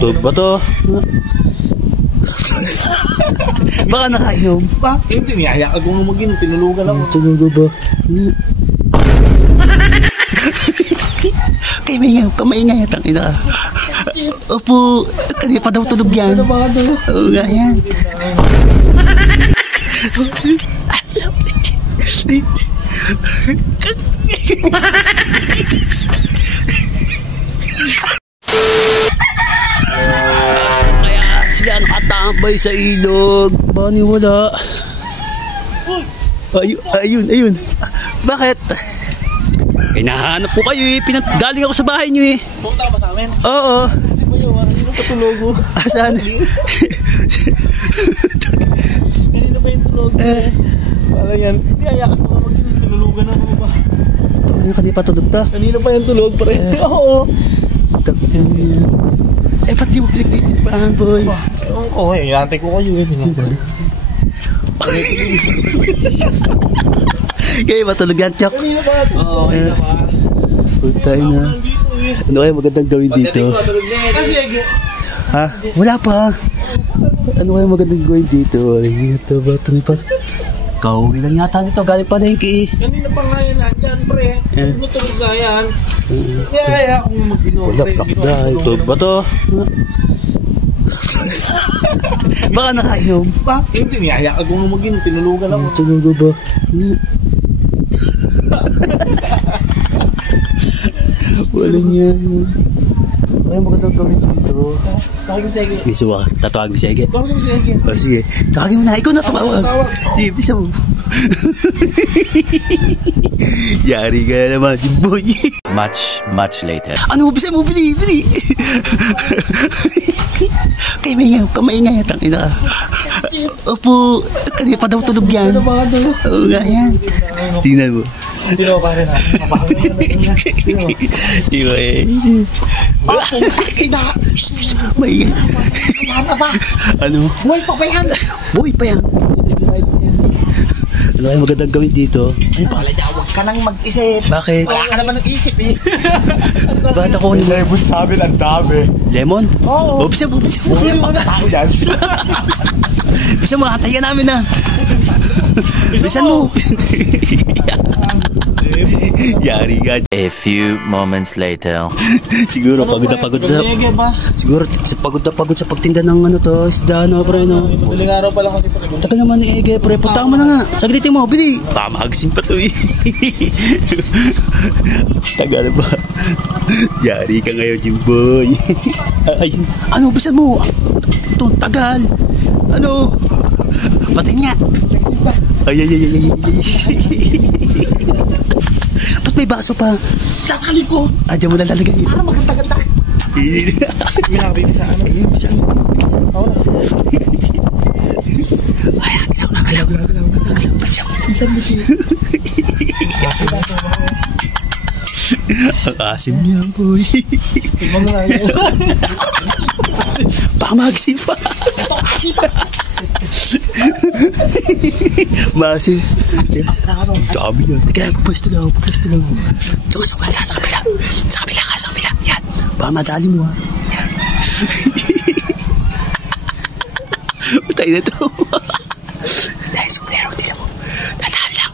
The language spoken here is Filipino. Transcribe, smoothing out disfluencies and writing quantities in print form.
Ito ba to? Baka nakainom. Hindi, niyaya ako nung mag-inom. Tinulugan ako. Tulugan ba? Kamaingay at ang ina. Opo, kanina pa daw tulog yan. Oo nga yan. Kaya sila nakatambay sa ilog. Bani wala. Ayun. Bakit? Eh, nahanap ko kayo eh. Galing ako sa bahay nyo eh. Punta ba sa amin? Oo. Kasi ba yun? Hindi ko patulog ko. Asan? Kanina ba yung tulog? Wala yan. Niyaya ako nung mag-inom. Tinulugan ako ba? Kanina pa tulog ta? Kanina pa yung tulog pa rin. Oo. Eh, ba't di mo pinagtitipahan, boy? Ewan ko eh. Yante ko kayo eh. Kaya matulog yan, Chok. Kanina ba? Oo, kanina ba? Puntay na. Ano kaya magandang gawin dito? Ha? Wala pa. Ano kaya magandang gawin dito? Ito ba? Ito pa. Kauwi lang yata dito. Galing pa na yung ki. Kanina pa nga yan. Andyan, pre. Matulog nga yan. Niyaya ako mag-inom. Wala, plakda. Ito ba to? Baka nakainom. Hindi, niyaya ako nung mag-inom. Tinulugan ako. Tulugan ba? Wala niya. Ay, magandang gawin dito. Tawagin mo si Ege. Gusto mo ka? Tatawagin mo si Ege? Tawagin mo si Ege. O sige. Tawagin mo na. Ikaw na tumawag. Sige, bisa mo. Yari ka na naman, boy. Much later. Ano? Bisa mo? Bili. Kamaingay at ang ina. Opo, kanina pa daw tulog yan. Oo nga yan. Tingnan mo. Hindi na pa rin ha. Diba eh. Maingay. Ano? Buhay pa yan. Buhay pa yan. Ano kaya magandang gawin dito? Ay, Huwag ka nang mag-isip. bakit? Wala ka naman ng-isip eh. Bakit ako ni Lemon sa amin, ang dami. Lemon? Oo. Bisa mo. Tao yan. Bisa mo, hatayan namin na. Bisan mo. Yari ka. A few moments later. Siguro pagod na pagod sa... Ege ba? Siguro pagod na pagod sa pagtinda ng ano to, isda na pre no. Madaling araw pa lang kasi pag Tagal naman ni Ege pre, punta mo na nga. Saglitin mo, bili. Tamagsin pa to eh. Tagal ba? Yari ka ngayon, Jimboy. Ay, ano, bisan mo? Ito, tagal. Ano? Patay nga. Ay. Ba't may baso pa? Tatalin ko. Diyan mo na lalagay. Ano maganda-ganda? Minabi mo sa ano? Ayun, bisan. Ay, galaw. Bisan mo. Ang asim niya, boy. Tignan mo nga yun. Pamagsi pa. Massive. Dami yan. Teka, pwesto lang. Ito, sa kabila. Sa kabila. Yan. Baka madali mo ha. Yan. Matay na to. Dahil suplero, tignan mo. Nadali lang.